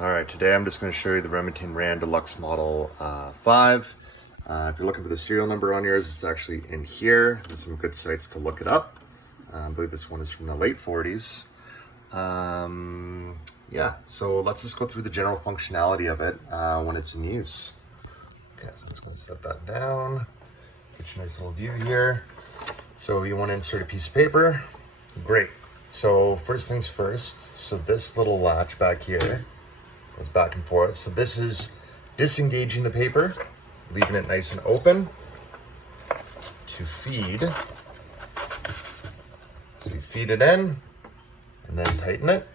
All right, today I'm just going to show you the Remington Deluxe Model 5. If you're looking for the serial number on yours, it's actually in here. There's some good sites to look it up. I believe this one is from the late 40s. Yeah, so let's just go through the general functionality of it when it's in use. Okay, so I'm just going to set that down. Get you a nice little view here. So you want to insert a piece of paper. Great. So first things first, so this little latch back here goes back and forth. So this is disengaging the paper, leaving it nice and open to feed. So you feed it in and then tighten it.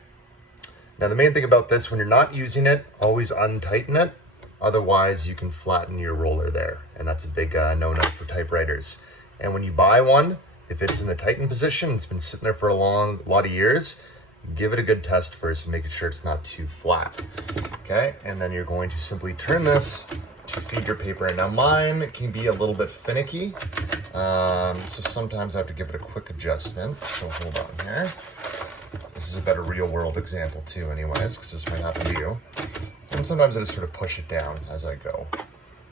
Now the main thing about this, when you're not using it, always untighten it. Otherwise you can flatten your roller there. And that's a big no-no for typewriters. And when you buy one, if it's in the tightened position, it's been sitting there for a lot of years, give it a good test first and make sure it's not too flat. Okay, and then you're going to simply turn this to feed your paper in. Now mine can be a little bit finicky, so sometimes I have to give it a quick adjustment. So hold on here. This is a better real world example too anyways, because this might happen to you. And sometimes I just sort of push it down as I go.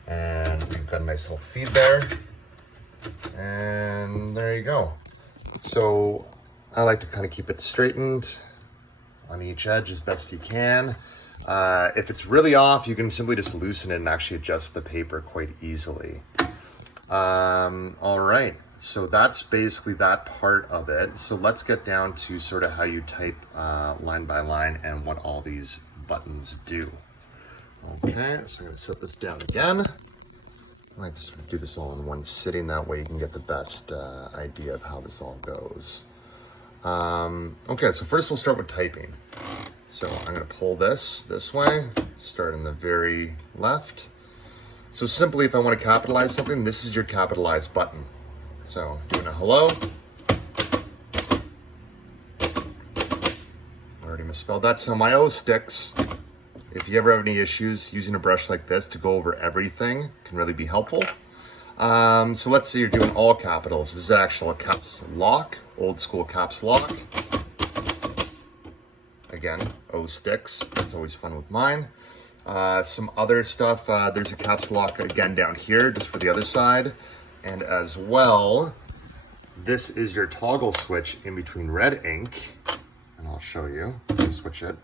And we've got a nice little feed there. And there you go. So I like to kind of keep it straightened on each edge as best you can. If it's really off, you can simply just loosen it and actually adjust the paper quite easily. All right, so that's basically that part of it. So let's get down to sort of how you type line by line and what all these buttons do. Okay, so I'm gonna set this down again. I like to sort of do this all in one sitting, that way you can get the best idea of how this all goes. Okay, so first we'll start with typing. So I'm going to pull this way, start in the very left. So simply, if I want to capitalize something, this is your capitalize button. So doing a hello. I already misspelled that. So my O sticks. If you ever have any issues, using a brush like this to go over everything can really be helpful. So let's say you're doing all capitals. This is actual caps lock, old school caps lock. Again, O sticks. That's always fun with mine. Some other stuff, there's a caps lock again down here, just for the other side. And as well, this is your toggle switch in between red ink. And I'll show you. Switch it.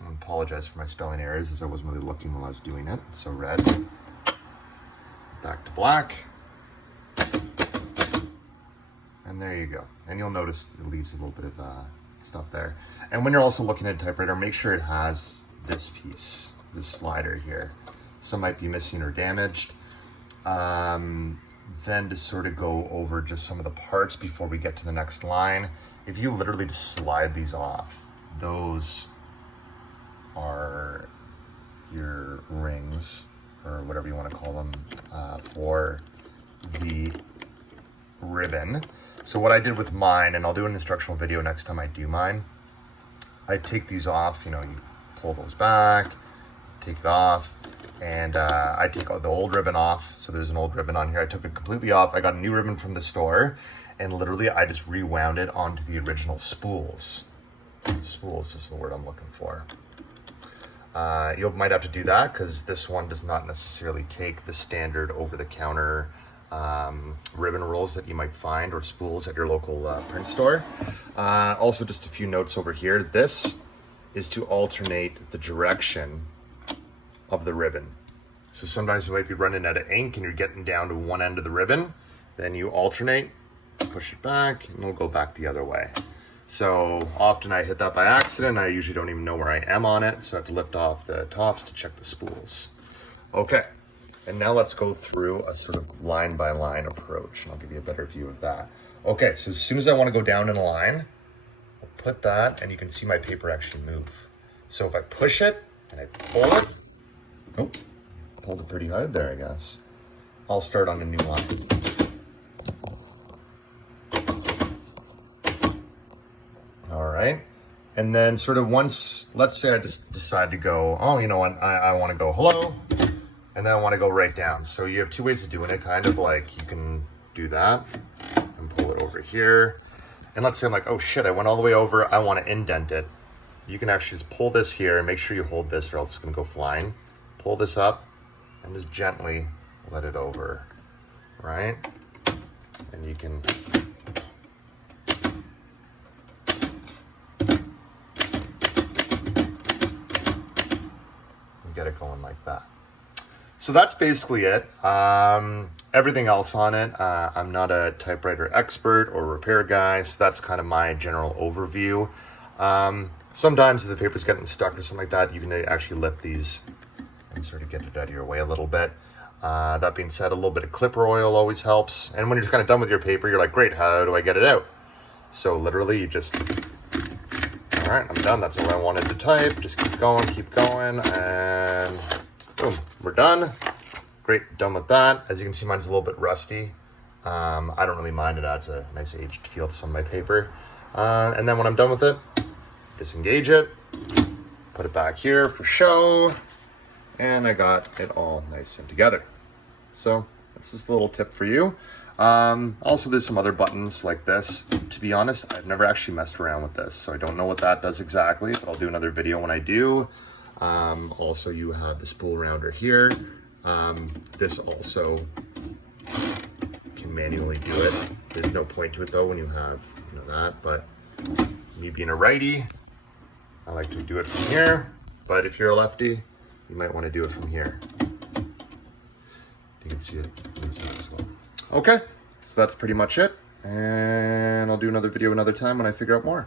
I apologize for my spelling errors as I wasn't really looking while I was doing it. So red, back to black, and there you go. And you'll notice it leaves a little bit of stuff there. And when you're also looking at a typewriter, make sure it has this piece, this slider here. Some might be missing or damaged. Then to sort of go over just some of the parts before we get to the next line, if you literally just slide these off, those are your rings, or whatever you want to call them, for the ribbon. So what I did with mine, and I'll do an instructional video next time I do mine, I take these off, you pull those back, take it off, and I take the old ribbon off. So there's an old ribbon on here. I took it completely off. I got a new ribbon from the store, and literally I just rewound it onto the original spools. Spools is the word I'm looking for. You might have to do that because this one does not necessarily take the standard over-the-counter ribbon rolls that you might find, or spools at your local print store. Also, just a few notes over here. This is to alternate the direction of the ribbon. So sometimes you might be running out of ink and you're getting down to one end of the ribbon. Then you alternate, push it back, and it'll go back the other way. So often I hit that by accident. I usually don't even know where I am on it, so I have to lift off the tops to check the spools. Okay, and now let's go through a sort of line by line approach, and I'll give you a better view of that. Okay, so as soon as I want to go down in a line, I'll put that, and you can see my paper actually move. So if I push it and I pull it, oh, pulled it pretty hard there, I guess. I'll start on a new line. Right? And then sort of once, let's say I just decide to go, oh, you know what, I want to go hello, and then I want to go right down. So you have two ways of doing it, kind of like you can do that and pull it over here. And let's say I'm like, oh shit, I went all the way over, I want to indent it. you can actually just pull this here and make sure you hold this or else it's gonna go flying. Pull this up and just gently let it over, right? And you can get it going like that. So that's basically it. Everything else on it, I'm not a typewriter expert or repair guy, so that's kind of my general overview. Sometimes if the paper's getting stuck or something like that, you can actually lift these and sort of get it out of your way a little bit. That being said, a little bit of clipper oil always helps. And when you're kind of done with your paper, you're like, great, how do I get it out? So literally you just, all right, I'm done. That's all I wanted to type. Just keep going, and boom, we're done. Great, done with that. As you can see, mine's a little bit rusty. I don't really mind. It adds a nice aged feel to some of my paper. And then when I'm done with it, disengage it, put it back here for show, and I got it all nice and together. So that's just a little tip for you. Also, there's some other buttons like this. To be honest, I've never actually messed around with this, so I don't know what that does exactly, but I'll do another video when I do. Also, you have the spool rounder here. This also can manually do it. There's no point to it though when you have that, but me being a righty, I like to do it from here. But if you're a lefty, you might want to do it from here. You can see it as well. Okay, so that's pretty much it. And I'll do another video another time when I figure out more.